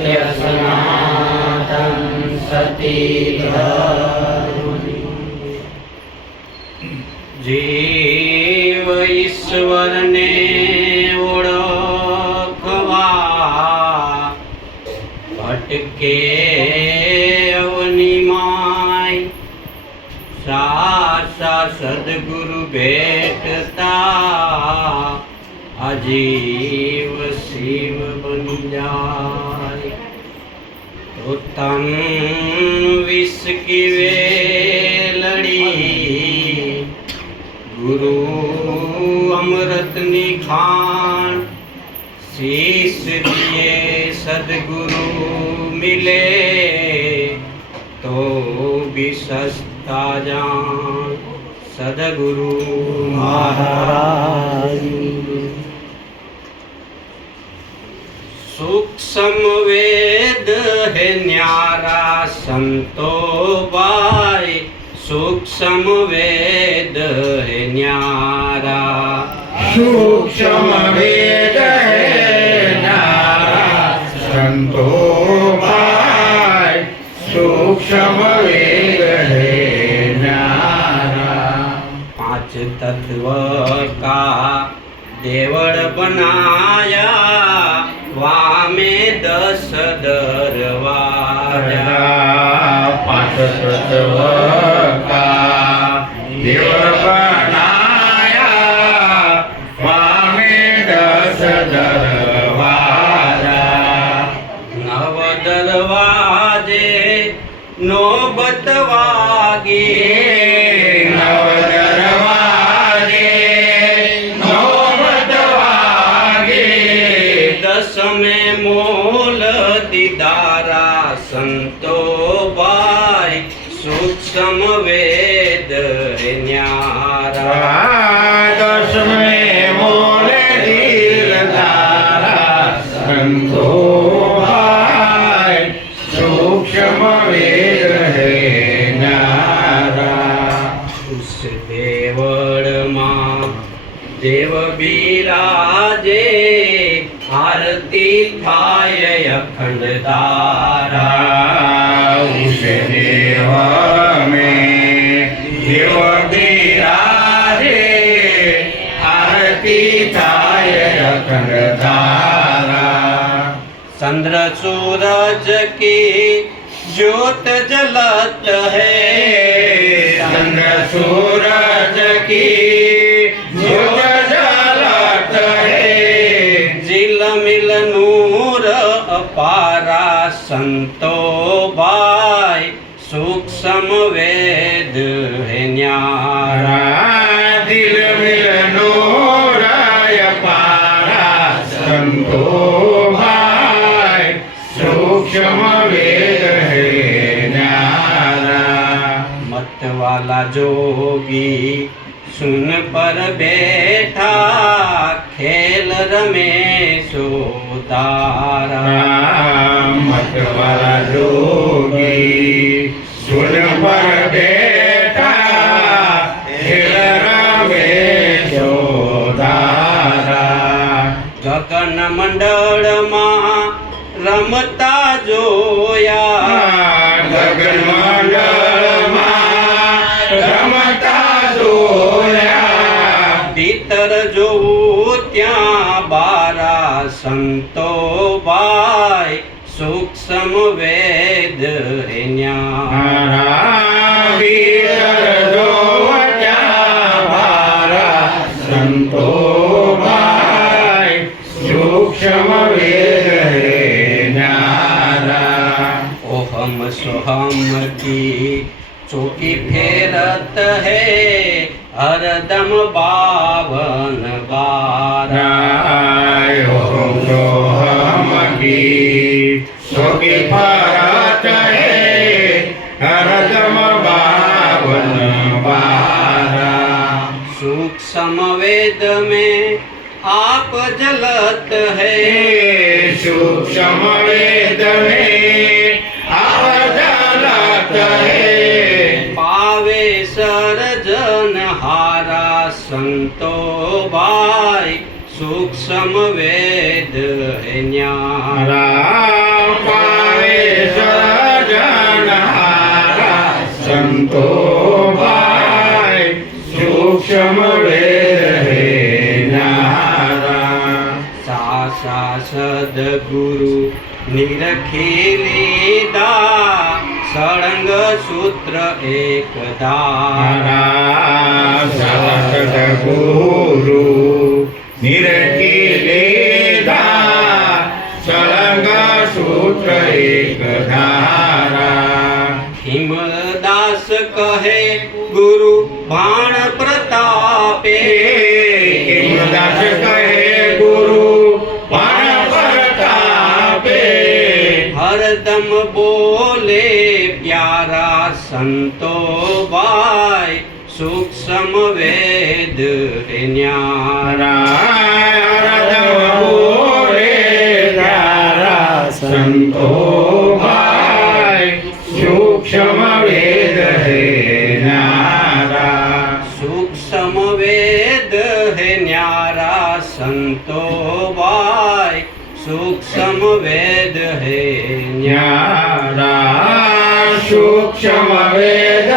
सत्य सनातन सती જીવ ઈશ્વરને ઓળખવા ભટકે અવનિમાય સાસા સદગુરુ ભેટતા અજીવ શિવ બની જાય તો તન વિસકી વેલડી. ગુરુ અમૃતની ખાણ શીશ દિયે સદગુરુ મિલે. તો બી સસ્તા જાણ સદગુરુ મહારાજ. સૂક્ષ્મ વેદ है न्यारा संतो बाई सूक्ष्म वेद है न्यारा। सूक्ष्म वेद है नारा संतो भाई सूक्ष्म वेद है नारा पाँच तत्व का देवड़ बनाया। वामे दस दरवाजा। पाच सचवका देव बनाया दरवाजा। वागे। સંતો ભાઈ સૂક્ષ્મ વેદ ન્યારા. દશમે મોલે દિલ ધારા સંતો ભાઈ સૂક્ષ્મ વેદ હે દેવ બિરાજે तीर्थाय अखंड तारा देव में देव बिरारे आरती अखंड तारा चंद्र सूरज की ज्योत जलत है चंद्र सूरज की सूक्ष्म वेद है न्यारा। दिल मिलनो राय पारा संतो भाई सूक्ष्म वेद है न्यारा। मत वाला जोगी सुन पर बैठा खेल रमे सो तारा। ગગન મંડળમાં રમતા જોયા. ગગન મંડળમાં રમતા જોયા. ભીતર જોવું ત્યાં બારા સંતો બાય સૂક્ષ્મ વેદ ओहम सोहम की चौकी फेरत है हरदम बावन बारा। राय ओम सोहम की सोगी फरत है हरदम बावन बारा। सूक्ष्म वेद में आप जलत है। सूक्ष्म वेद में સંતો ભાઈ સૂક્ષ્મ વેદ સંતો ભાઈ સૂક્ષ્મ વેદ સા સદગુરુ નિરખી લીધા रङ्गसूत्र एकदा। गुरु निरकिले एक एकधारा हिमदास कहे गुरु भाण हरदम बोले प्यारा संतो भाई सूक्ष्म वेद न्यारा। हरदम बोले प्यारा संतो भाई सूक्ष्म वेद है न्यारा। सूक्ष्म वेद है न्यारा संतो भाई सूक्ष्म वेद है न्यारा सूक्ष्म वेद